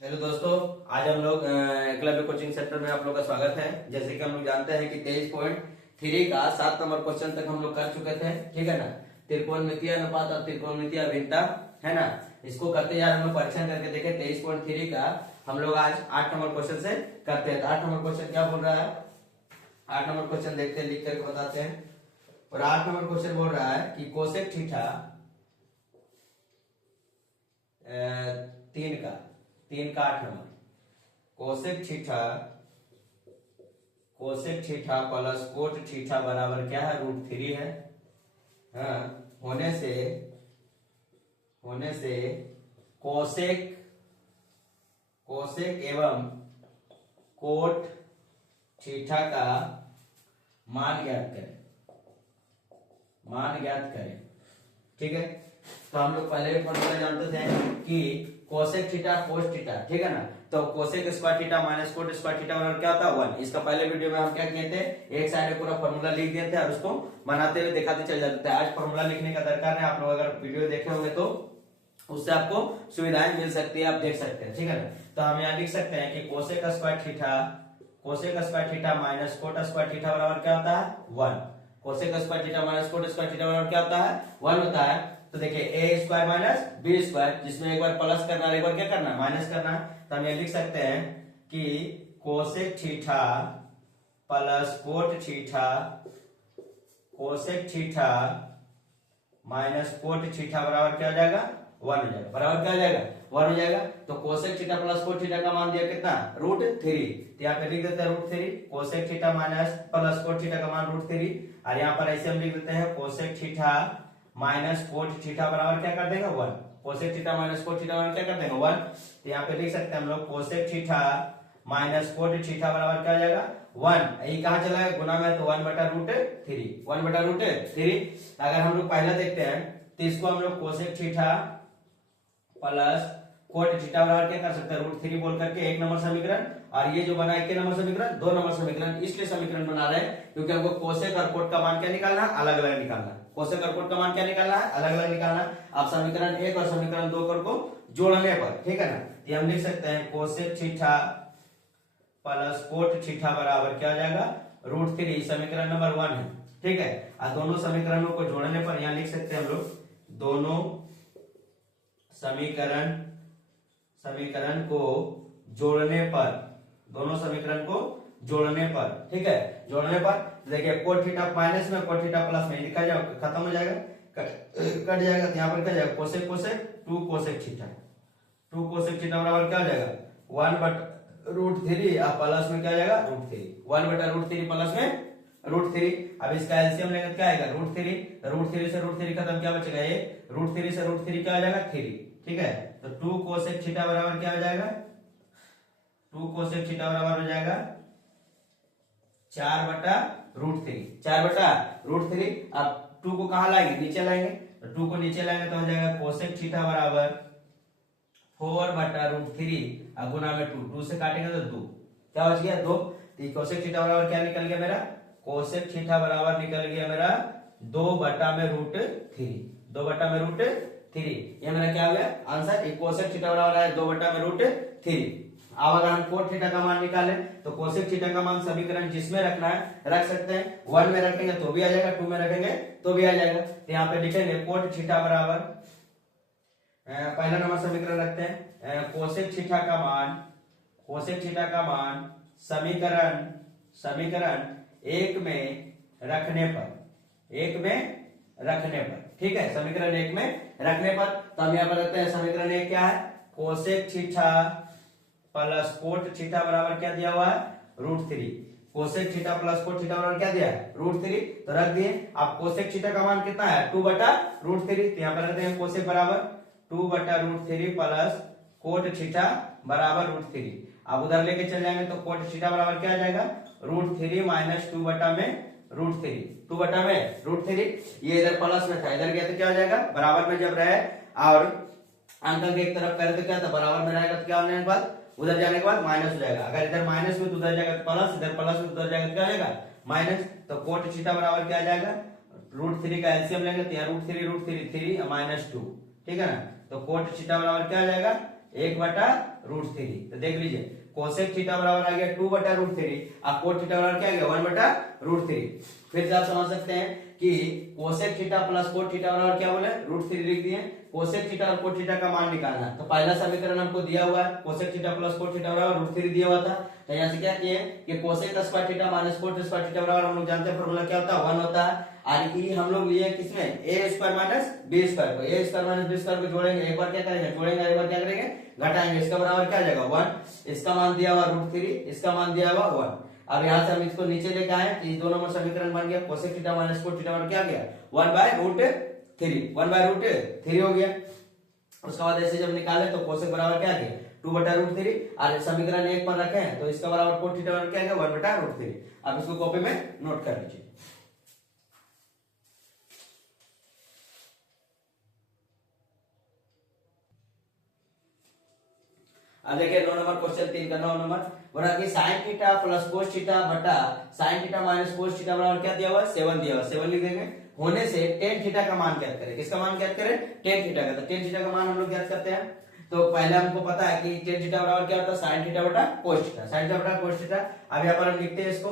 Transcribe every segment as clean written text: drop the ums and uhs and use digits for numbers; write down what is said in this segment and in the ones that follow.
Hello दोस्तों, आज हम लोग एकलव्य कोचिंग सेंटर में आप लोग का स्वागत है। जैसे कि हम लोग जानते हैं कि 23.3 का 7 नंबर क्वेश्चन तक हम लोग कर चुके थे, ठीक है ना। त्रिकोणमितीय अनुपात और त्रिकोणमितीय अभिन्नता, है ना। इसको करते यार हम लोग परीक्षण करके देखे। 23.3 का हम लोग आज 8 नंबर क्वेश्चन से करते हैं। तो 8 नंबर क्वेश्चन क्या बोल रहा है, 8 नंबर क्वेश्चन देखते हैं, लिख करके बताते हैं। और 8 नंबर क्वेश्चन बोल रहा है कि कोसेक थीटा 3 का 8 number cosec theta plus cot theta बराबर क्या है, √3 है। हाँ, होने से कोसेक एवं कोट थीटा का मान ज्ञात करें। ठीक है। तो हम लोग पहले भी फॉर्मूला जानते थे कि कोसेक थीटा कोस थीटा, ठीक है ना। तो cosec square theta minus coat square theta बराबर क्या होता है, 1। इसका पहले वीडियो में हम क्या किए थे, एक साइड में पूरा फॉर्मूला लिख दिए थे और उसको बनाते हुए दिखाते चल जाते थे। आज फॉर्मूला लिखने का दरकार है। आप लोग अगर वीडियो देखे होंगे तो उससे आपको सुविधाएं मिल सकती है, आप देख सकते हैं, ठीक है ना। तो हम यहाँ लिख सकते हैं कि cosec square theta minus coat square theta बराबर क्या होता है, 1। Cosec square theta minus coat square theta बराबर क्या होता है, 1 होता है। तो देखिए ए स्क्वायर माइनस बी स्क्वायर, जिसमें एक बार प्लस करना है, एक बार क्या करना है, माइनस करना है। तो हम ये लिख सकते हैं कि cosec theta plus cosec theta minus cot theta बराबर क्या हो जाएगा, 1 हो जाएगा। बराबर क्या हो जाएगा, 1 हो जाएगा। तो cosec theta plus cot theta का मान दिया कितना, √3। तो यहाँ पे लिख देते हैं √3। Cosec theta minus plus cot theta का मान √3। और यहाँ पर ऐसे हम लिख देते हैं cosec theta minus cot theta बराबर क्या कर देंगे, 1। Cosec theta minus cot theta बराबर क्या कर देंगे, 1। तो यहाँ पे लिख सकते हैं हम लोग cosec theta minus cot theta बराबर क्या हो जाएगा, 1। ये कहाँ चला गया, गुना में, तो 1/√3। 1/√3। अगर हम लोग पहला देखते हैं तो इसको हम लोग cosec theta plus cot theta बराबर क्या कर सकते हैं, √3 बोल करके 1 नंबर समीकरण। और ये जो बना है 1 नंबर समीकरण, 2 नंबर समीकरण, इसलिए समीकरण बना रहे हैं क्योंकि हमको कोसेक और कोट का मान क्या निकालना है, अलग अलग निकालना है। कोसेक और कोट का मान क्या निकालना है, अलग अलग निकालना है। अब समीकरण 1 और समीकरण 2 को जोड़ने पर, ठीक है ना, तो हम लिख सकते हैं cosec theta plus cot theta बराबर क्या हो जाएगा, √3। समीकरण नंबर 1 है, ठीक है। और दोनों समीकरणों को जोड़ने पर यहाँ लिख सकते हैं हम लोग दोनों समीकरण को जोड़ने पर, ठीक है। जोड़ने पर देखिए कोट थीटा माइनस में कोट थीटा प्लस में लिखा जाएगा, खत्म हो जाएगा, कट जाएगा। तो यहाँ पर क्या जाएगा, कोसेक 2 कोसेक थीटा बराबर क्या हो जाएगा, 1/√3। प्लस में क्या जाएगा, √3। 1/√3 प्लस में √3। अब इसका एलसीएम लेंगे तो क्या आएगा, √3 से √3 खत्म, क्या बचेगा, ये √3 से √3 क्या हो जाएगा, 3, ठीक है। तो 2 कोसेक थीटा बराबर क्या हो जाएगा, 2 कोसेक थीटा बराबर हो जाएगा 4/√3। 4/√3। अब 2 को कहां लाएंगे, नीचे लाएंगे। तो 2 को नीचे लाएंगे तो हो जाएगा कोसेक थीटा बराबर 4/√3 गुना में 2 से काटेंगे तो 2, क्या बच गया, 2। तो कोसेक थीटा बराबर क्या निकल गया मेरा, कोसेक थीटा बराबर निकल गया मेरा 2/√3। 2/√3 ये मेरा क्या हो गया आंसर। कोसेक थीटा बराबर है 2/√3। अब अगर हम कोट थीटा का मान निकालें तो कोसेक थीटा का मान समीकरण जिसमें रखना है रख सकते हैं। 1 में रखेंगे तो भी आ जाएगा, 2 में रखेंगे तो भी आ जाएगा। तो यहाँ पे लिखेंगे कोट थीटा बराबर, पहला नंबर समीकरण रखते हैं, कोसेक थीटा का मान समीकरण 1 में रखने पर, ठीक है। समीकरण 1 में रखने पर, तो हम यहाँ पर रखते हैं समीकरण 1 क्या है, cosec theta plus cot theta बराबर क्या दिया हुआ है, √3। Cosec theta plus cot theta बराबर क्या दिया है, √3। तो रख दिए। अब कोसेक थीटा का मान कितना है, 2/√3। तो यहाँ पर रखते हैं कोसेक बराबर 2/√3 प्लस कोट थीटा बराबर √3। अब उधर लेके चल जाएंगे तो कोट थीटा बराबर क्या आ जाएगा, √3 माइनस 2/√3। 2/√3 ये इधर प्लस में था, इधर गया तो क्या हो जाएगा, बराबर में जब रहे और अंक के एक तरफ करे तो क्या था, बराबर में रहेगा तो क्या होने के बाद, उधर जाने के बाद माइनस हो जाएगा। अगर इधर माइनस में तो उधर जाएगा प्लस, इधर प्लस में तो उधर जाएगा तो क्या हो जाएगा, माइनस। तो कोट थीटा बराबर क्या आ जाएगा, √3 का एलसीएम लेंगे तो यहाँ √3 3 -2, ठीक है ना। तो कोट थीटा बराबर क्या आ जाएगा, 1/√3। तो देख लीजिए कोसेक थीटा बराबर आ गया 2/√3 और कोट थीटा बराबर क्या आ गया 1/√3। फिर से आप समझ सकते हैं कि cosec theta plus cot theta बराबर क्या बोले √3 लिख दिए। कोसेक थीटा और कोट थीटा का मान निकालना है। तो पहला समीकरण हमको दिया हुआ है cosec theta plus cot theta बराबर √3 दिया हुआ था। तो यहाँ से क्या किए कि cosec square theta minus coat square theta बराबर हम लोग जानते हैं फॉर्मूला क्या होता है 1 होता है। और ये हम लोग लिए किसमें a square minus b square को a square minus b square को जोड़ेंगे एक बार क्या करेंगे जोड़ेंगे एक बार क्या करेंगे घटाएंगे। इसका बराबर क्या आ जाएगा 1। इसका मान दिया हुआ √3 इसका मान दिया हुआ 1। अब यहाँ से हम इसको नीचे लेके आए तो ये 2 नंबर समीकरण बन गया cosec theta minus cot theta बराबर क्या गया 1/√3 हो गया। उसके बाद ऐसे जब निकाले तो कोसेक बराबर क्या गया 2/√3 और समीकरण 1 पर रखे हैं तो इसका बराबर कोट थीटा बराबर क्या गया 1/√3। अब इसको कॉपी में नोट कर लीजिए। अब देखिए 9 नंबर क्वेश्चन 3 का 9 नंबर बोला कि sin theta plus cos theta बटा sin theta minus cos theta बराबर क्या दिया हुआ है 7 दिया हुआ है 7 लिख देंगे। होने से tan थीटा का मान ज्ञात करें। किसका मान ज्ञात करें tan थीटा का। तो tan थीटा का मान हम लोग ज्ञात करते हैं। तो पहले हमको पता है कि tan थीटा बराबर क्या होता है sin थीटा बटा cos थीटा sin थीटा बटा cos थीटा। अब यहाँ पर हम लिखते हैं इसको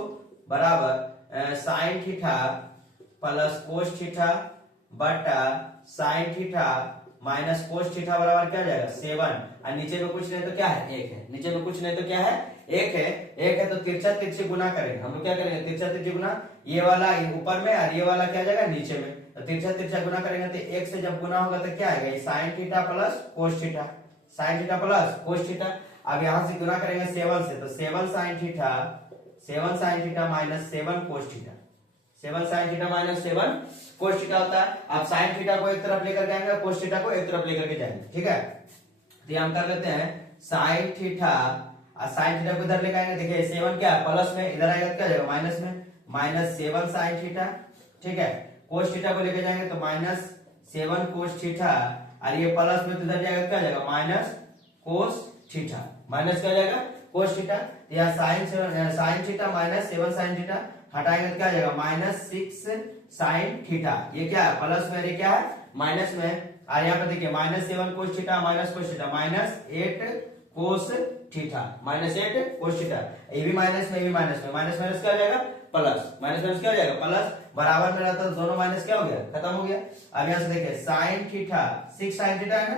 बराबर sin theta plus cos theta बटा sin theta minus cos theta बराबर क्या हो जाएगा 7 और नीचे में कुछ नहीं तो क्या है 1 है। नीचे में कुछ नहीं तो क्या है 1 है तो तिरछा तिरछी गुना करेंगे। हम लोग क्या करेंगे तिरछा तिरछी गुना ये वाला ऊपर में और ये वाला क्या जाएगा नीचे में। तो तिरछा तिरछा गुना करेंगे तो 1 से जब गुना होगा तो क्या आएगा sin theta plus cos theta sin theta plus cos theta. अब यहाँ से गुना करेंगे 7 से तो 7 sin theta minus 7 cos theta 7 sin theta minus 7 cos theta होता है। अब sin थीटा को एक तरफ लेकर जाएंगे कोस थीटा को एक तरफ लेकर के जाएंगे। ठीक है तो हम कर लेते हैं sin थीटा और sin थीटा को इधर लेकर आएंगे। देखिए 7 क्या है प्लस में इधर आएगा क्या जाएगा माइनस में माइनस 7 sin थीटा। ठीक है कोस थीटा को लेकर जाएंगे तो माइनस 7 कोस थीटा और ये प्लस में तो इधर जाएगा क्या जाएगा माइनस कोस थीटा माइनस क्या जाएगा कोस थीटा। या sin theta minus 7 sin theta हटाएंगे तो क्या जाएगा माइनस 6 sin थीटा। ये क्या है प्लस में ये क्या है माइनस में और यहाँ पे देखिए minus 7 cos theta minus cos theta minus 8 cos theta minus 8 cos theta. ये भी माइनस में ये भी माइनस में माइनस माइनस क्या हो जाएगा प्लस माइनस माइनस क्या हो जाएगा प्लस बराबर में रहता तो दोनों माइनस क्या हो गया खत्म हो गया। अब यहाँ से देखिए sin थीटा 6 sin थीटा है ना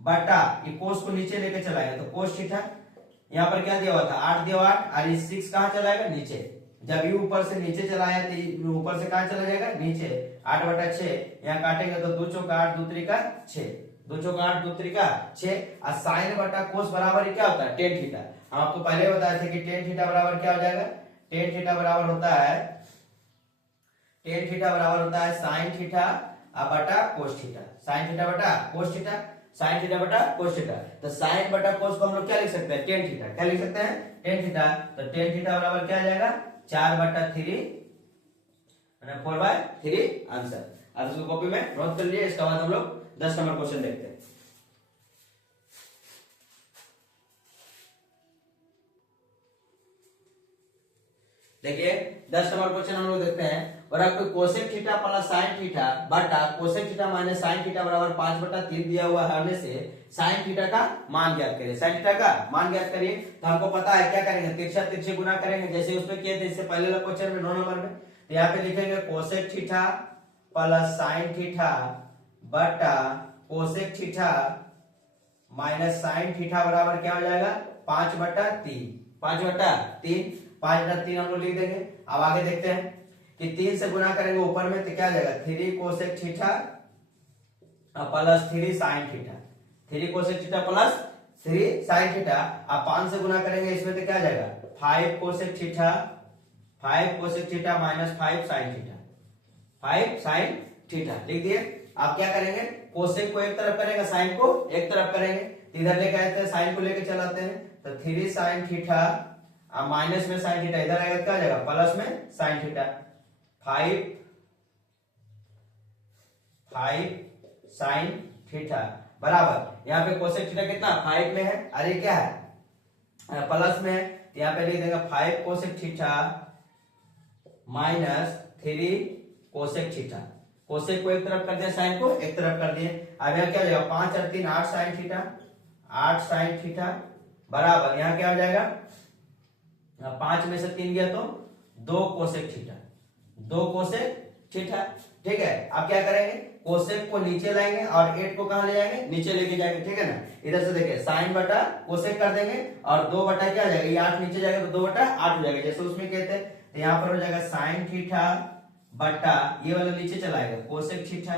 बटा ये कोस को नीचे लेके चलाएंगे तो कोस थीटा। यहाँ पर क्या दिया हुआ था 8 दिया हुआ 8 और ये 6 कहाँ चलाएगा नीचे। जब ये ऊपर से नीचे चलाया तो ऊपर से कहां चला जाएगा नीचे 8/6 यहाँ काटेंगे तो 2 चौका 8 2 त्रिका 6 2 चौका 8 2 त्रिका 6 और साइन बटा कोस बराबर क्या होता है tan थीटा। हम आपको पहले बताए थे कि tan थीटा बराबर क्या हो जाएगा tan थीटा बराबर होता है sin थीटा बटा कोस थीटा sin थीटा बटा कोस थीटा sin थीटा बटा कोस थीटा। तो sin बटा कोस को हम लोग क्या लिख सकते हैं tan थीटा क्या लिख सकते हैं tan थीटा। तो tan थीटा बराबर क्या आ जाएगा 4/3 4/3 आंसर। अब इसको कॉपी में नोट कर लिए। इसके बाद हम लोग 10 नंबर क्वेश्चन देखते हैं। देखिए 10 नंबर क्वेश्चन हम लोग देखते हैं और आपको cosec theta plus sine theta बटा cosec theta minus sine theta बराबर 5/3 दिया हुआ है से साइन थीटा का मान ज्ञात करिए। साइन थीटा का मान ज्ञात करिए तो हमको पता है क्या करेंगे तिरछा तिरछी गुना करेंगे जैसे उसमें किए थे इससे पहले वाले क्वेश्चन में 9 नंबर में। तो यहाँ पे लिखेंगे cosec theta plus sine theta बटा cosec theta minus sine theta बराबर क्या हो जाएगा 5/3 5/3 5/3 हम लोग लिख देंगे। अब आगे देखते हैं कि 3 से गुना करेंगे ऊपर में तो क्या आ जाएगा 3 cosec theta plus 3 sine theta 3 cosec theta plus 3 sine theta. अब 5 से गुना करेंगे इसमें तो क्या आ जाएगा 5 cosec theta minus 5 sine theta 5 sine theta लिख दिए। आप क्या करेंगे कोसेक को एक तरफ करेंगे साइन को एक तरफ करेंगे इधर लेके आते हैं साइन को लेके चलाते हैं तो 3 साइन थीटा माइनस में साइन थीटा इधर आएगा क्या आ जाएगा प्लस में साइन थीटा 5 साइन थीटा बराबर यहाँ पे कोसेक थीटा कितना 5 में है अरे क्या है प्लस में है यहाँ पे लिख देंगे 5 cosec theta minus 3 cosec theta. Cosec को एक तरफ कर दिया साइन को एक तरफ कर दिए। अब यहाँ क्या हो जाएगा 5 और 3 8 साइन थीटा 8 साइन थीटा बराबर यहाँ क्या हो जाएगा, 5 में से 3 गया तो 2 कोसेक थीटा, 2 कोसेक थीटा। ठीक है, अब क्या करेंगे, कोसेक को नीचे लाएंगे और 8 को कहां ले जाएंगे, नीचे लेके जाएंगे। ठीक है ना, इधर से देखिए साइन बटा कोसेक कर देंगे और 2 बटा क्या हो जाएगा, ये 8 नीचे जाएगा तो 2 बटा 8 हो जाएगा, जैसे उसमें कहते हैं। तो यहाँ पर हो जाएगा साइन थीटा बटा ये वाला नीचे चलाएगा कोसेक थीटा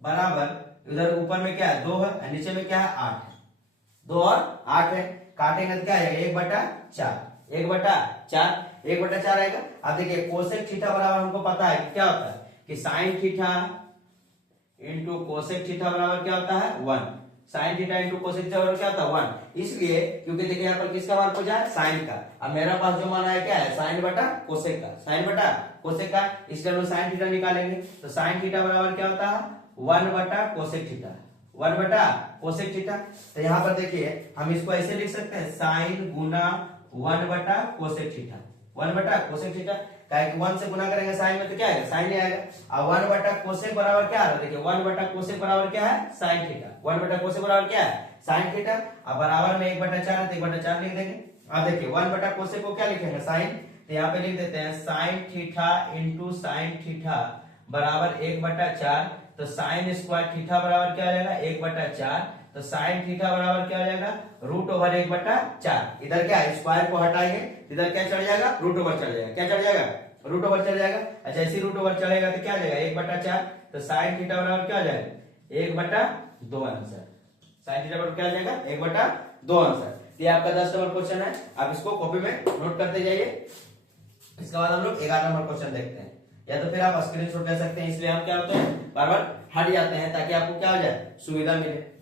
बराबर उधर ऊपर में क्या है 2 है और नीचे में क्या है 8 है, 2 और 8 है, काटेंगे तो क्या आएगा 1 बटा 4, 1 बटा 4, 1 बटा 4 आएगा। अब देखिए कोसेक थीटा बराबर हमको पता है क्या होता है कि sign theta into cosec theta बराबर क्या होता है 1, sign theta into cosec theta बराबर क्या होता है 1, इसलिए क्योंकि देखिए यहाँ पर किसका मान पूछा है, साइन का। अब मेरा पास जो मान आया क्या है, साइन बटा कोसेक का, साइन बटा कोसेक का, इसलिए हम साइन थीटा निकालेंगे। तो साइन थीटा बराबर क्या होता है 1 बटा कोसेक थीटा, 1 बटा कोसेक थीटा। तो यहाँ पर देखिए हम इसको ऐसे लिख सकते हैं साइन गुना 1 बटा कोसेक थीटा, 1 बटा कोसेक थीटा, क्या कि 1 से गुना करेंगे साइन में तो क्या आएगा, साइन ही आएगा। अब 1 बटा कोसेक बराबर क्या आ रहा है, देखिए 1 बटा कोसेक बराबर क्या है, साइन थीटा, 1 बटा कोसेक बराबर क्या है, साइन थीटा। अब बराबर में 1 बटा 4 है तो 1 बटा 4 लिख देंगे। अब देखिए 1 बटा कोसेक को क्या लिखेंगे, साइन, तो यहाँ पे लिख देते हैं sign theta into sine theta बराबर 1 बटा 4, तो साइन स्क्वायर थीटा बराबर क्या हो जाएगा 1 बटा 4, तो साइन थीटा बराबर क्या हो जाएगा रूट ओवर 1 बटा 4। इधर क्या स्क्वायर को हटाएंगे, इधर क्या चढ़ जाएगा, रूट ओवर चढ़ जाएगा, क्या चढ़ जाएगा, रूट ओवर चढ़ जाएगा। अच्छा इसी रूट ओवर चढ़ेगा तो क्या आ जाएगा 1 बटा 4, तो साइन थीटा बराबर क्या हो जाएगा 1 बटा 2 आंसर, साइन थीटा बराबर क्या आ जाएगा 1 बटा 2 आंसर। ये आपका 10 नंबर क्वेश्चन है, आप इसको कॉपी में नोट करते जाइए। इसके बाद हम लोग 11 नंबर क्वेश्चन देखते हैं, या तो फिर आप स्क्रीनशॉट ले सकते हैं, इसलिए हम क्या होते हैं बार बार हट जाते हैं ताकि आपको क्या हो जाए सुविधा मिले।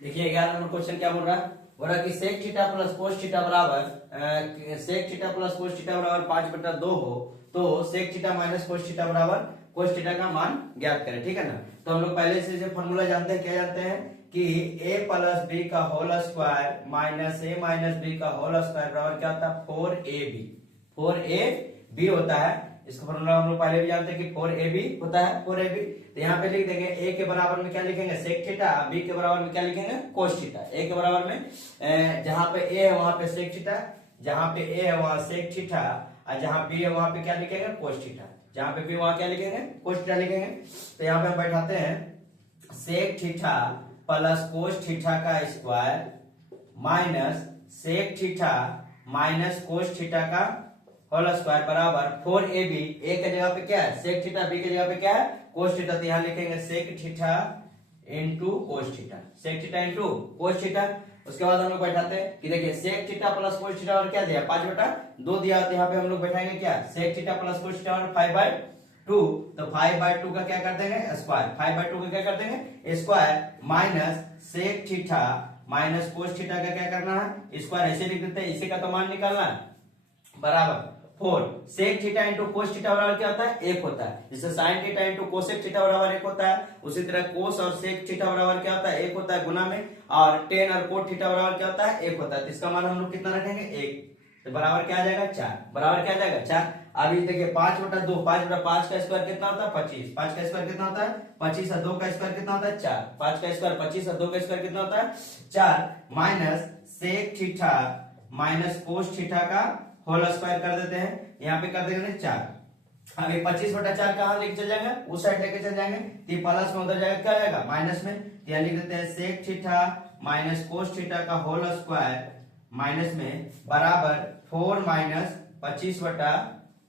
देखिए 11 नंबर क्वेश्चन क्या बोल रहा है, बोल रहा कि sec theta plus cos theta बराबर sec theta plus cos theta बराबर 5 बटा 2 हो तो sec theta minus cos theta बराबर कोस थीटा का मान ज्ञात करें। ठीक है ना, तो हम लोग पहले से जो फॉर्मूला जानते हैं, क्या जानते हैं कि a प्लस बी का होल स्क्वायर माइनस ए माइनस बी का होल स्क्वायर बराबर क्या होता है 4ab, 4ab होता है। इसका फॉर्मूला हम लोग पहले भी जानते हैं कि 4ab होता है, 4ab। तो यहाँ पे लिख देंगे a के बराबर में क्या लिखेंगे सेक थीटा, b के बराबर में क्या लिखेंगे कोस थीटा। a के बराबर में जहां पे a है वहां पे सेक थीटा, जहां पे a है वहां सेक थीटा, और जहां b है वहां पे क्या लिखेंगे कोस थीटा, जहां पे b वहां क्या लिखेंगे कोस थीटा लिखेंगे। तो यहाँ पे हम बैठाते हैं sec theta plus cos theta का square minus sec theta minus cos theta का होल स्क्वायर बराबर 4ab, a के जगह पे क्या है सेक थीटा, b के जगह पे क्या है कोस थीटा, तो यहाँ लिखेंगे sec theta into cos theta, sec theta into cos theta. उसके बाद हम लोग बैठाते हैं कि देखिए sec theta plus cos theta और क्या दिया 5 बटा 2 दिया, तो यहाँ पे हम लोग बैठाएंगे क्या sec theta plus cos theta और 5/2, तो 5/2 का क्या कर देंगे स्क्वायर, 5/2 का क्या कर देंगे square minus sec theta minus cos theta का क्या करना है स्क्वायर, ऐसे लिख देते हैं, इसी का तो मान निकालना है बराबर 4 sec theta into cos theta बराबर क्या होता है 1 होता है, जैसे sine theta into cosec theta बराबर 1 होता है, उसी तरह कोस और सेक थीटा बराबर क्या होता है 1 होता है गुना में, और टेन और कोट थीटा बराबर क्या होता है 1 होता है। तो इसका मान हम लोग कितना रखेंगे 1, तो बराबर क्या आ जाएगा 4, बराबर क्या आ जाएगा 4। अभी देखिए 5 बटा 2, 5 बटा 5 का स्क्वायर कितना होता है 25, 5 का स्क्वायर कितना होता है 25, और 2 का स्क्वायर कितना होता है 4, 5 का स्क्वायर 25 और 2 का स्क्वायर कितना होता है 4, minus sec theta minus cos theta का होल स्क्वायर कर देते हैं, यहाँ पे कर देंगे 4। अभी 25 बटा 4 कहाँ लेके चल जाएंगे उस साइड लेके चल जाएंगे, तो प्लस में उधर जाएगा क्या हो जाएगा माइनस में, तो यहाँ लिख देते हैं sec theta minus cos theta का होल स्क्वायर माइनस में बराबर 4 माइनस 25 बटा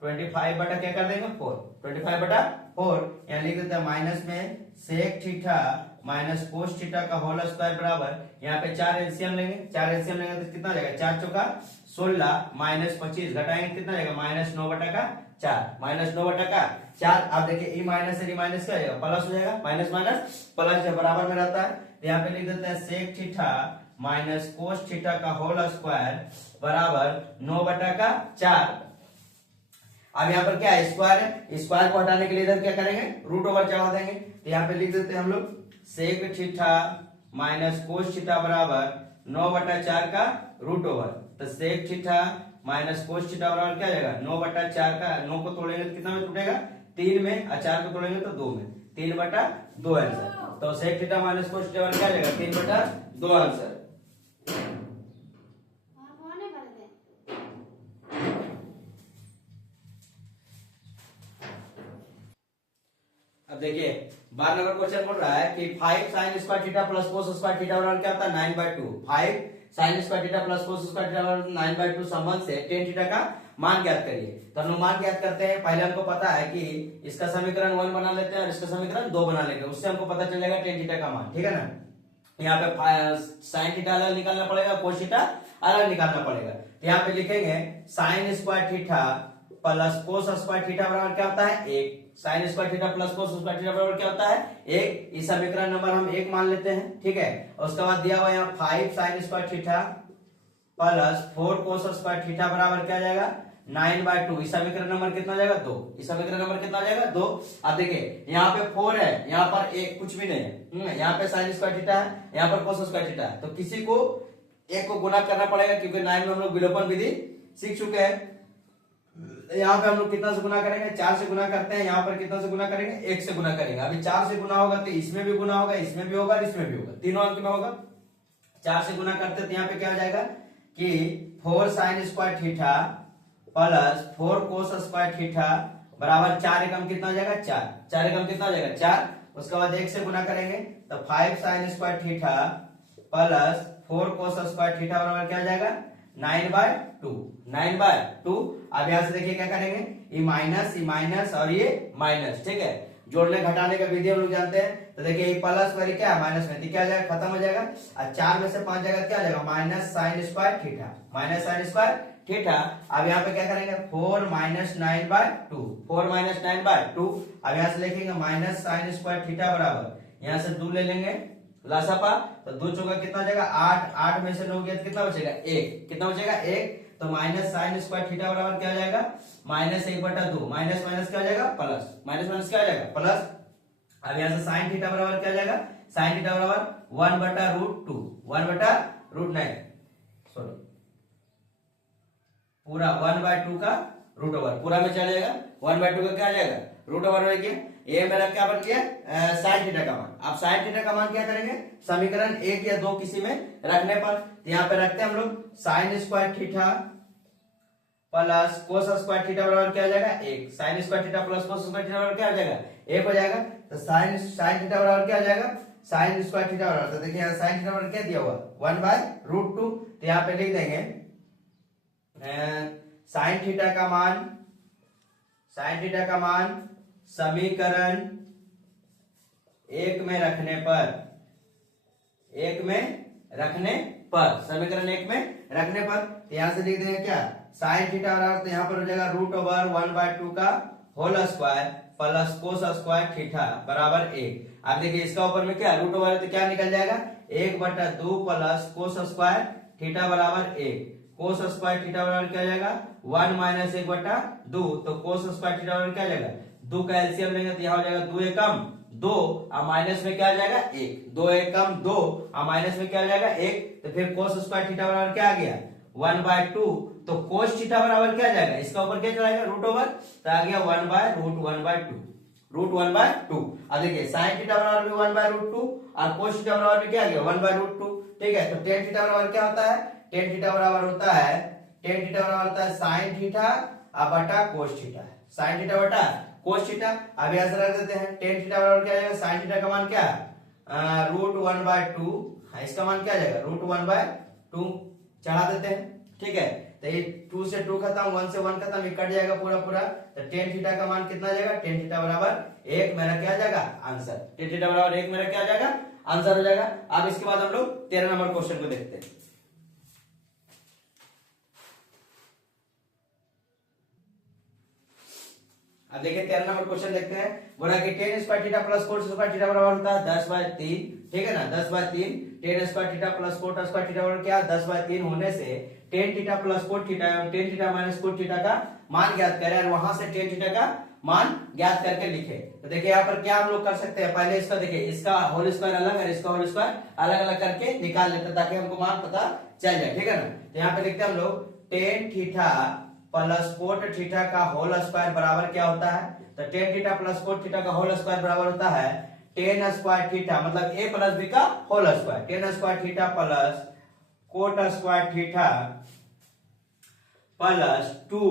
25 बटा क्या कर देंगे 4, 25 बटा 4, यहाँ लिख देते हैं माइनस में sec theta minus cos theta का होल स्क्वायर बराबर, यहाँ पे 4 एलसीएम लेंगे, 4 एलसीएम लेंगे तो कितना जाएगा 4 चौका 16 माइनस 25 घटाएंगे कितना जाएगा माइनस 9 बटा का 4, माइनस 9 बटा का 4। अब देखिए ई माइनस से माइनस क्या जाएगा प्लस हो जाएगा, माइनस माइनस प्लस जब बराबर में रहता है, तो यहाँ पे लिख देते हैं sec theta minus cos theta का होल स्क्वायर बराबर 9 बटा का 4। अब यहाँ पर क्या है स्क्वायर है, स्क्वायर को हटाने के लिए इधर क्या करेंगे रूट ओवर चढ़ा देंगे, तो यहाँ पे लिख देते हैं हम लोग sec theta minus cos theta बराबर 9 बटा 4 का रूट ओवर, तो sec theta minus cos theta बराबर क्या आ जाएगा 9/4 का 9 को तोड़ेंगे तो कितना में टूटेगा 3 में, और 4 को तोड़ेंगे तो 2 में, 3/2 आंसर। तो sec theta minus cos theta बराबर क्या आ जाएगा 3/2 आंसर। अब देखिए 12 नंबर क्वेश्चन बोल रहा है कि 5 sin square theta plus cos square theta बराबर क्या होता है 9/2। 5 sin square theta plus cos square theta बराबर 9/2 संबंध से tan थीटा का मान ज्ञात करिए। तो हम मान ज्ञात करते हैं। पहले हमको पता है कि इसका समीकरण 1 बना लेते हैं और इसका समीकरण 2 बना लेंगे, उससे हमको पता चल जाएगा tan थीटा का मान, ठीक है ना। यहाँ पे sin थीटा अलग निकालना पड़ेगा, कोस थीटा अलग निकालना पड़ेगा। तो यहाँ पे लिखेंगे sin square theta plus cos square theta बराबर क्या होता है 1। Sine square theta plus cos square theta बराबर क्या होता है 1। इस समीकरण नंबर हम 1 मान लेते हैं, ठीक है। और उसके बाद दिया हुआ यहाँ 5 साइन स्क्वायर थीटा प्लस 4 कोस स्क्वायर थीटा बराबर क्या आ जाएगा 9/2। इस समीकरण नंबर कितना आ जाएगा 2। इस समीकरण नंबर कितना आ जाएगा 2। अब देखिए यहाँ पे 4 है, यहाँ पर 1 कुछ भी नहीं है, यहाँ पे साइन स्क्वायर थीटा है, यहाँ पर कोस स्क्वायर थीटा है। तो किसी को 1 को गुना करना पड़ेगा, क्योंकि 9 में हम लोग विलोपन विधि सीख चुके हैं। यहाँ पे हम लोग कितना से गुना करेंगे 4 से गुना करते हैं, यहाँ पर कितना से गुना करेंगे 1 से गुना करेंगे। अभी 4 से गुना होगा तो इसमें भी गुना होगा, इसमें भी होगा, इसमें भी होगा, तीनों अंक में होगा। 4 से गुना करते तो यहाँ पे क्या हो जाएगा कि 4 साइन स्क्वायर थीटा प्लस 4 कोस स्क्वायर थीटा बराबर 4 एकम कितना हो जाएगा 4 एकम कितना हो जाएगा 4। उसके बाद 1 से गुना करेंगे तो 5 साइन स्क्वायर थीटा प्लस 4 कोस स्क्वायर थीटा बराबर क्या हो जाएगा 9/2। अब यहां से देखिए क्या करेंगे ये माइनस और ये माइनस, ठीक है। जोड़ने घटाने का विधि हम लोग जानते हैं। तो देखिए ये प्लस वाली क्या है माइनस में, तो क्या आ जाएगा खत्म हो जाएगा। और 4 में से 5 जाएगा क्या आ जाएगा minus sine square theta, minus sine square theta. अब यहाँ पे क्या करेंगे 4 माइनस 9/2, 4 माइनस 9/2। अब यहाँ से लिखेंगे माइनस साइन स्क्वायर थीटा बराबर यहाँ से 2 ले लेंगे लासापा, तो 2 चौका कितना हो जाएगा 8, 8 में से 9 गया कितना बचेगा 1, कितना बचेगा 1। तो माइनस साइन स्क्वायर थीटा बराबर क्या हो जाएगा -1/2, माइनस माइनस क्या हो जाएगा प्लस, माइनस माइनस क्या हो जाएगा प्लस। अब यहाँ से साइन थीटा बराबर क्या हो जाएगा साइन थीटा बराबर 1/√2, 1/√9 सॉरी पूरा 1/2 का रूट ओवर पूरा में चला जाएगा 1/2 का क्या आ जाएगा रूट ओवर हो गया। ये मेरा क्या बन गया साइन थीटा का मान। अब साइन थीटा का मान क्या करेंगे समीकरण 1 या 2 किसी में रखने पर, तो यहाँ पे रखते हैं हम लोग sine square theta plus cos square theta बराबर क्या हो जाएगा 1। Sine square theta plus cos square theta बराबर क्या हो जाएगा 1 हो जाएगा। तो साइन थीटा बराबर क्या हो जाएगा साइन स्क्वायर थीटा बराबर, तो देखिए यहाँ साइन थीटा बराबर क्या दिया हुआ 1/√2। तो यहाँ पे लिख देंगे साइन थीटा का मान समीकरण 1 में रखने पर, समीकरण 1 में रखने पर तो यहां से लिख देंगे क्या साइन थीटा बराबर, तो यहाँ पर हो जाएगा √1/2 का whole square plus cos square theta बराबर 1। अब देखिए इसका ऊपर में क्या रूट ओवर है तो क्या निकल जाएगा 1/2 प्लस कोस स्क्वायर थीटा बराबर 1। कोस स्क्वायर थीटा बराबर क्या हो जाएगा 1 माइनस 1/2, तो कोस स्क्वायर थीटा बराबर क्या हो जाएगा 2 का एलसीएम लेंगे तो यहाँ हो जाएगा 2 एकम 2 और माइनस में क्या आ जाएगा 1, 2 एकम 2 और माइनस में क्या आ जाएगा 1। तो फिर कोस स्क्वायर थीटा बराबर क्या आ गया 1/2, तो कोस थीटा बराबर क्या आ जाएगा इसका ऊपर क्या चलाएगा रूट ओवर, तो आ गया 1/√1/2। अब देखिए साइन थीटा बराबर भी 1/√2 और कोस थीटा बराबर भी क्या आ गया 1/√2, ठीक है। तो टेन थीटा बराबर क्या होता है टेन थीटा बराबर होता है साइन थीटा बटा कोस थीटा, साइन थीटा बटा कोस थीटा। अब यहां से रख देते हैं टेन थीटा बराबर क्या आ जाएगा साइन थीटा का मान क्या √1/2, इसका मान क्या आ जाएगा √1/2 चढ़ा देते हैं, ठीक है। तो ये 2 से 2 खत्म, 1 से 1 खत्म, ये कट जाएगा पूरा। तो टेन थीटा का मान कितना आ जाएगा टेन थीटा बराबर 1 मेरा क्या आ जाएगा आंसर, टेन थीटा बराबर 1 मेरा क्या आ जाएगा आंसर हो जाएगा। अब इसके बाद हम लोग 13 नंबर क्वेश्चन को देखते हैं। अब देखिए 13 नंबर क्वेश्चन देखते हैं। बोला कि tan square theta plus cot square theta बराबर होता है 10/3, ठीक है ना 10/3। Tan square theta plus cot square theta बराबर क्या 10/3 होने से tan theta plus cot theta एवं tan theta minus cot theta का मान ज्ञात करें और वहां से टेन थीटा का मान ज्ञात करके लिखे। तो देखिए यहाँ पर क्या हम लोग कर सकते हैं, पहले इसका देखिए इसका होल स्क्वायर अलग और इसका होल स्क्वायर अलग अलग करके निकाल लेते हैं ताकि हमको मान पता चल जाए, ठीक है ना। तो यहाँ पे लिखते हैं हम लोग tan theta plus cot theta का होल स्क्वायर बराबर क्या होता है? तो tan theta plus cot theta का होल स्क्वायर बराबर होता है टेन स्क्वायर थीटा, मतलब ए प्लस बी का whole square, tan square theta plus cot square theta plus 2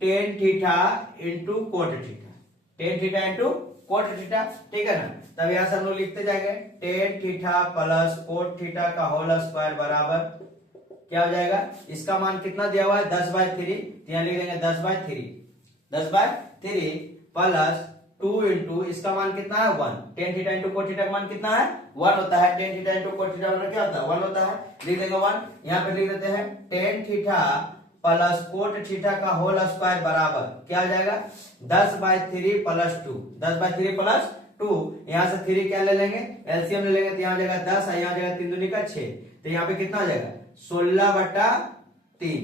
tan theta into cot theta, tan theta into cot theta, ठीक है ना। तब यहां से हम लोग लिखते जाएंगे ten theta plus cot theta का होल स्क्वायर बराबर क्या हो जाएगा? इसका मान कितना दिया हुआ है? 10/3, तो यहां लिख देंगे 10/3, 10/3 प्लस 2 इंटू इसका मान कितना है? 1, ten theta into cot theta का मान कितना है? 1 होता है, ten theta into cot theta का क्या होता है? 1 होता है, लिख देंगे 1। यहाँ पे लिख देते हैं ten theta plus cot theta का होल स्क्वायर बराबर क्या हो जाएगा? 10/3 प्लस 2, 10/3 प्लस 2, यहाँ से 3 क्या ले लेंगे? एलसीएम ले लेंगे, तो यहाँ हो जाएगा 10 और यहाँ हो जाएगा 3 दूनी का 6, तो यहाँ पे कितना हो जाएगा? 16/3,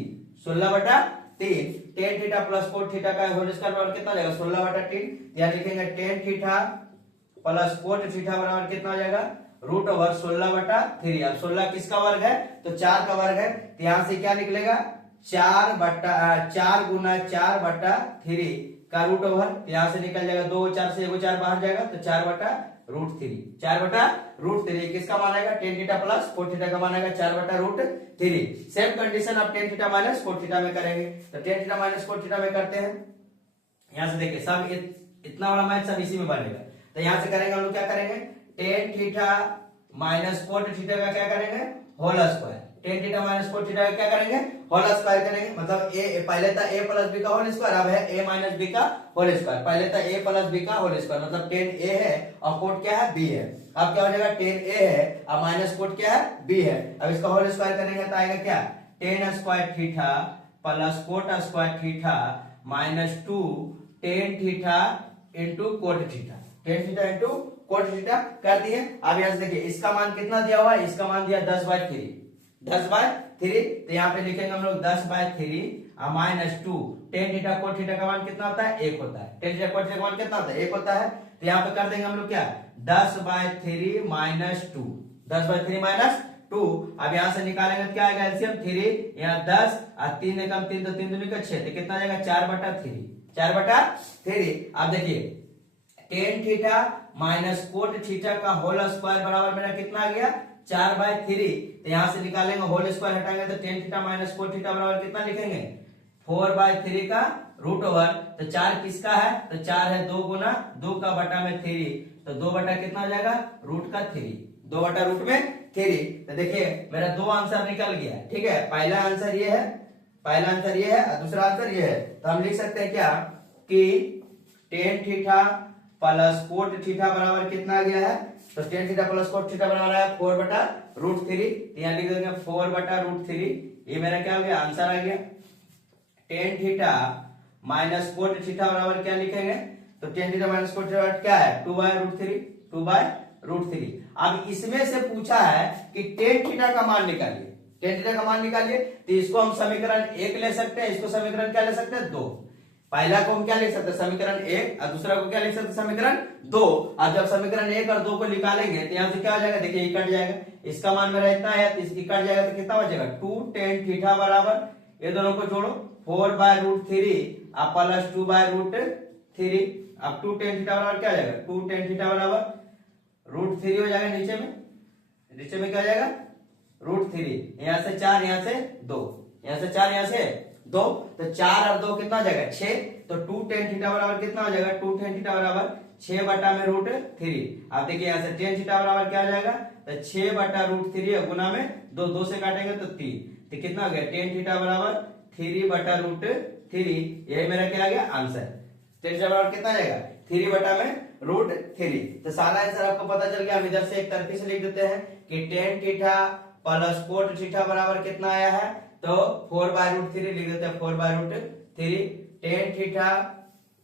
16/3, tan theta plus cot theta का होल स्क्वायर बराबर कितना हो जाएगा? 16/3, यहाँ लिखेंगे tan theta plus cot theta बराबर कितना हो जाएगा? Root over 16/3। अब 16 किसका वर्ग है? तो 4 का वर्ग है, तो यहाँ से क्या निकलेगा? 4 गुना 4/3 का रूट ओवर, यहाँ से निकल जाएगा 2 4 से 1 4 बाहर जाएगा, तो 4/√3, 4/√3 किसका मान आएगा? Ten theta plus cot theta का मान आएगा 4/√3। सेम कंडीशन आप ten theta minus cot theta में करेंगे, तो tan theta minus cot theta में करते हैं। यहाँ से देखिए सब इतना बड़ा मैथ सब इसी में बनेगा, तो यहाँ से करेंगे हम लोग क्या करेंगे? Tan theta minus cot theta का क्या करेंगे? Whole square, tan theta minus cot theta का क्या करेंगे? होल स्क्वायर करेंगे, मतलब ए पहले था a प्लस बी का होल स्क्वायर, अब है a माइनस बी का होल स्क्वायर। पहले था a प्लस बी का होल स्क्वायर, मतलब टेन a है और कोट क्या है? b है। अब क्या हो जाएगा? टेन a है और माइनस कोट क्या है? b है। अब इसका होल स्क्वायर करेंगे तो आएगा क्या? Ten square theta plus cot square theta minus 2 tan theta into cot theta, tan theta into cot theta कर दिए। अब यहाँ से देखिए इसका मान कितना दिया हुआ है? इसका मान दिया 10/3, 10/3, तो यहाँ पे लिखेंगे हम लोग 10/3 minus 2 tan theta coat theta का मान कितना होता है? 1 होता है, टेन थीटा कोट थीटा का मान कितना होता है? 1 होता है, तो यहाँ पे कर देंगे हम लोग क्या? 10/3 माइनस 2, 10/3 माइनस 2। अब यहाँ से निकालेंगे तो क्या आएगा? एलसीएम 3, यहाँ 10 और 3 एकम 3, तो 3 दूनी का 6, तो कितना आ जाएगा? 4/3, 4/3। अब देखिए ten theta minus cot theta का होल स्क्वायर बराबर मेरा कितना आ गया? 4/3, तो यहां से निकालेंगे होल स्क्वायर हटाएंगे तो tan theta minus cot theta बराबर कितना लिखेंगे? 4/3 का रूट ओवर, तो 4 किसका है? तो 4 है 2 गुना 2 का बटा में 3, तो 2 बटा कितना हो जाएगा? रूट का 3, 2 बटा रूट में 3। तो देखिए मेरा 2 आंसर निकल गया, ठीक है। पहला आंसर ये है, पहला आंसर ये है और दूसरा आंसर ये है, तो हम लिख सकते हैं क्या कि ten theta plus cot theta बराबर कितना आ गया है? तो tan theta plus cot theta बराबर है 4/√3, यहाँ लिख देंगे 4/√3, ये मेरा क्या हो गया? आंसर आ गया। Ten theta minus cot theta बराबर क्या लिखेंगे? तो tan theta minus cot theta क्या है? 2/√3, 2/√3। अब इसमें से पूछा है कि टेन थीटा का मान निकालिए, टेन थीटा का मान निकालिए, तो इसको हम समीकरण 1 ले सकते हैं, इसको समीकरण क्या ले सकते हैं? 2। पहला को हम क्या लिख सकते हैं? समीकरण 1, और दूसरा को क्या लिख सकते हैं? समीकरण 2। अब जब समीकरण 1 और 2 को निकालेंगे तो यहाँ से क्या हो जाएगा? देखिए कट जाएगा, इसका मान मेरा इतना है तो इसकी कट जाएगा, तो कितना बचेगा? 2 टेन थीटा बराबर, ये दोनों को जोड़ो 4/√3 और प्लस 2/√3। अब 2 टेन थीटा बराबर क्या हो जाएगा? 2 टेन थीटा बराबर √3 हो जाएगा, नीचे में क्या हो जाएगा? √3, यहाँ से 4, यहाँ से 2, यहाँ से 4, यहाँ से 2, तो 4 और 2 कितना हो जाएगा? 6, तो 2 टेन थीटा बराबर कितना हो जाएगा? 2 टेन थीटा बराबर 6 बटा में √3। अब देखिए यहाँ से टेन थीटा बराबर क्या हो जाएगा? तो 6/√3 गुना में 2, 2 से काटेंगे तो 3, तो कितना हो गया? टेन थीटा बराबर 3/√3, यही मेरा क्या आ गया? आंसर। टेन थीटा बराबर कितना आ जाएगा? 3 बटा में √3। तो सारा आंसर आपको पता चल गया। हम इधर से एक तरफी से लिख देते हैं कि ten theta plus cot theta बराबर कितना आया है? तो 4/√3 लिख देते हैं, 4/√3। Ten theta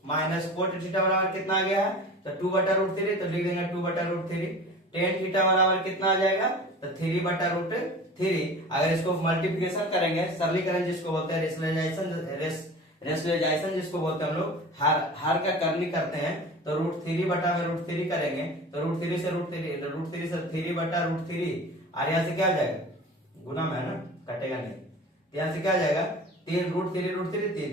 minus cot theta बराबर कितना आ गया है? तो 2/√3, तो लिख देंगे 2/√3। टेन थीटा बराबर कितना आ जाएगा? तो 3/√3। अगर इसको मल्टीप्लिकेशन करेंगे, सरलीकरण जिसको बोलते हैं, रेशनलाइजेशन जिसको बोलते हैं हम लोग, हर का करनी करते हैं, तो √3 बटा में √3 करेंगे, तो √3 से √3 से 3/√3, और यहाँ से क्या हो जाएगा? गुना में है ना, कटेगा नहीं, यहाँ से क्या आ जाएगा? 3 √3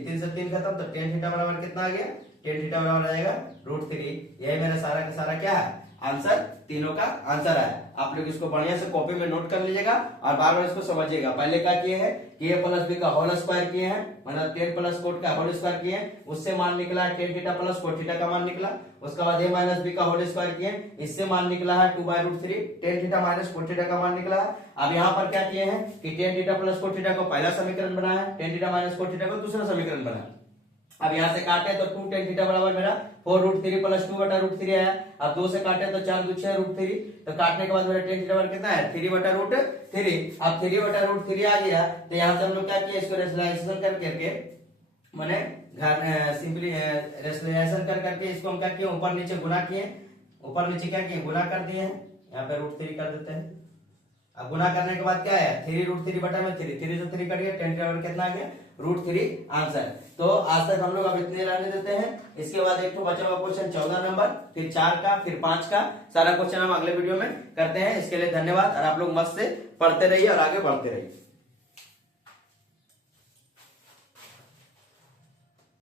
3 से 3 खत्म, तो टेन थीटा बराबर कितना आ गया, टेन थीटा बराबर आ जाएगा √3। यही मेरा सारा का सारा क्या है, आंसर, तीनों का आंसर है। आप लोग इसको बढ़िया से कॉपी में नोट कर लीजिएगा और बार बार इसको समझिएगा। पहले क्या किए हैं कि a प्लस बी का होल स्क्वायर किए हैं, मतलब 10 प्लस कोट का होल स्क्वायर किए हैं, उससे मान निकला ten theta plus cot theta का मान निकला। उसके बाद a माइनस बी का होल स्क्वायर किए, इससे मान निकला है 2/√3 ten theta minus cot theta का मान निकला है। अब यहाँ पर क्या किए हैं कि ten theta plus cot theta को पहला समीकरण बनाया है, ten theta minus cot theta को दूसरा समीकरण बनाया। अब यहाँ से काटे तो 2 टेन थीटा बराबर मेरा 4√3 प्लस 2/√3 आया। अब 2 से काटे तो 4 × 6 √3, तो काटने के बाद मेरा टेन थीटा बराबर कितना है, 3/√3। अब 3/√3 आ गया, तो यहाँ से हम लोग क्या किया, इसको रेशनलाइजेशन करके मैंने सिंपली रेशनलाइजेशन करके इसको हम क्या किए, ऊपर नीचे गुना किए, ऊपर नीचे क्या किए, गुना कर दिए हैं। यहाँ पे √3 कर देते हैं। अब गुना करने के बाद क्या है, 3√3 बटा में 3 से 3 कट गया, टेन थीटा बराबर कितना आ गया, √3 आंसर। तो आज तक हम लोग अब इतने रहने देते हैं। इसके बाद एक तो बचा हुआ क्वेश्चन 14 नंबर, फिर 4 का, फिर 5 का, सारा क्वेश्चन हम अगले वीडियो में करते हैं। इसके लिए धन्यवाद और आप लोग मस्त से पढ़ते रहिए और आगे बढ़ते रहिए।